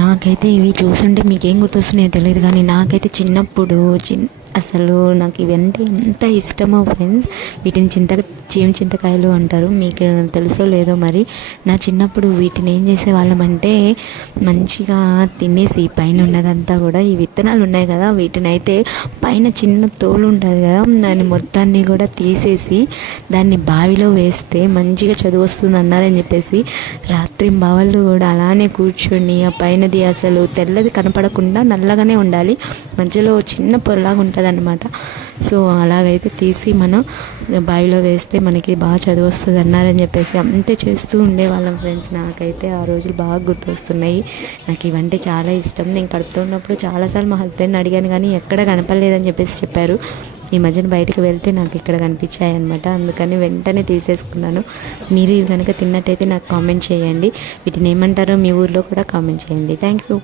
నాకైతే ఇవి చూస్తుంటే మీకేం గుర్తొస్తున్నాయో తెలియదు, కానీ నాకైతే చిన్నప్పుడు అసలు నాకు ఇవంటే ఎంత ఇష్టమో ఫ్రెండ్స్. వీటిని చింతకాయలు అంటారు, మీకు తెలుసో లేదో మరి. నా చిన్నప్పుడు వీటిని ఏం చేసేవాళ్ళం అంటే మంచిగా తినేసి పైన ఉన్నదంతా కూడా ఈ విత్తనాలు ఉన్నాయి కదా, వీటిని అయితే పైన చిన్న తోలు ఉంటుంది కదా, దాన్ని మొత్తాన్ని కూడా తీసేసి దాన్ని బావిలో వేస్తే మంచిగా చదువు వస్తుంది అన్నారని చెప్పేసి రాత్రింబవళ్ళు కూడా అలానే కూర్చొని ఆ పైనది అసలు తెల్లది కనపడకుండా నల్లగానే ఉండాలి, మధ్యలో చిన్న పొరలాగా ఉంటుంది అన్నమాట. సో అలాగైతే తీసి మనం బావిలో వేస్తే మనకి బాగా చదువు వస్తుంది అన్నారని చెప్పేసి అంతే చేస్తూ ఉండేవాళ్ళం ఫ్రెండ్స్. నాకైతే ఆ రోజులు బాగా గుర్తొస్తున్నాయి. నాకు ఇవంటే చాలా ఇష్టం. నేను కడుపుతూ ఉన్నప్పుడు చాలాసార్లు మా హస్బెండ్ని అడిగాను, కానీ ఎక్కడ కనపడలేదని చెప్పేసి చెప్పారు. ఈ మధ్యన బయటకు వెళ్తే నాకు ఇక్కడ కనిపించాయి అనమాట, అందుకని వెంటనే తీసేసుకున్నాను. మీరు ఇవి కనుక తిన్నట్టయితే నాకు కామెంట్ చేయండి. వీటిని ఏమంటారో మీ ఊర్లో కూడా కామెంట్ చేయండి. Thank you.